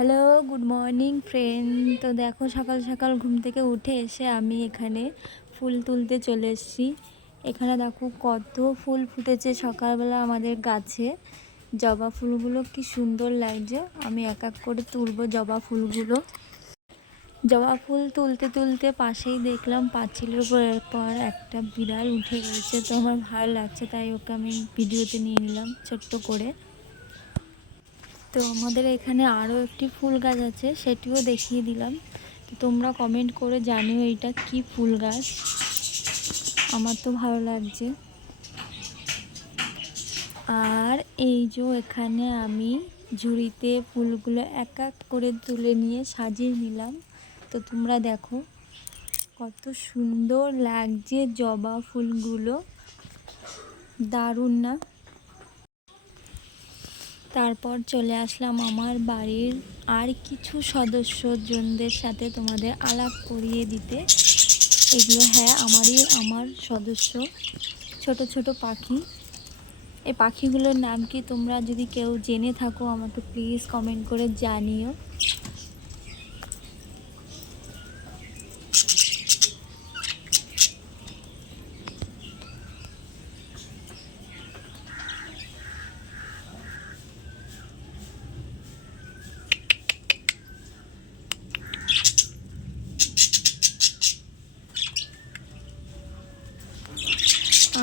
Hello, good morning friend. তো দেখো, সকাল সকাল ঘুম থেকে উঠে এসে আমি এখানে ফুল তুলতে চলে এসেছি। এখানে দেখো কত ফুল ফুটেছে সকালবেলা আমাদের গাছে। জবা ফুলগুলো কি সুন্দর লাগছে। আমি এক এক করে তুলবো জবা ফুলগুলো। জবা ফুল তুলতে তুলতে পাশেই দেখলাম পাঁচিলের উপরের পর একটা বিড়াল উঠে গেছে। তো আমার ভালো লাগছে, তাই ওকে আমি ভিডিওতে নিয়ে নিলাম ছোট্ট করে। তো আমাদের এখানে আরও একটি ফুল গাছ আছে, সেটিও দেখিয়ে দিলাম। তো তোমরা কমেন্ট করে জানিও এটা কি ফুল গাছ। আমার তো ভালো লাগছে। আর এই যে এখানে আমি ঝুড়িতে ফুলগুলো এক এক করে তুলে নিয়ে সাজিয়ে নিলাম। তো তোমরা দেখো কত সুন্দর লাগছে জবা ফুলগুলো, দারুণ না? তারপর চলে আসলাম আমার বাড়ির আর কিছু সদস্যজনদের সাথে তোমাদের আলাপ করিয়ে দিতে। এগুলো আমার সদস্য, ছোট ছোট পাখি। এই পাখিগুলোর নাম কি তোমরা যদি কেউ জেনে থাকো আমাকে প্লিজ কমেন্ট করে জানিও।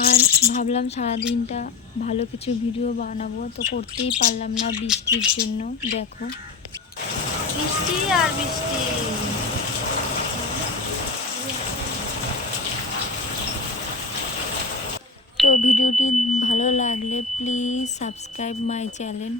আর ভাবলাম সারাদিনটা ভালো কিছু ভিডিও বানাবো, তো করতেই পারলাম না বৃষ্টির জন্য। দেখো বৃষ্টি আর বৃষ্টি। তো ভিডিওটি ভালো লাগলে প্লিজ সাবস্ক্রাইব মাই চ্যানেল।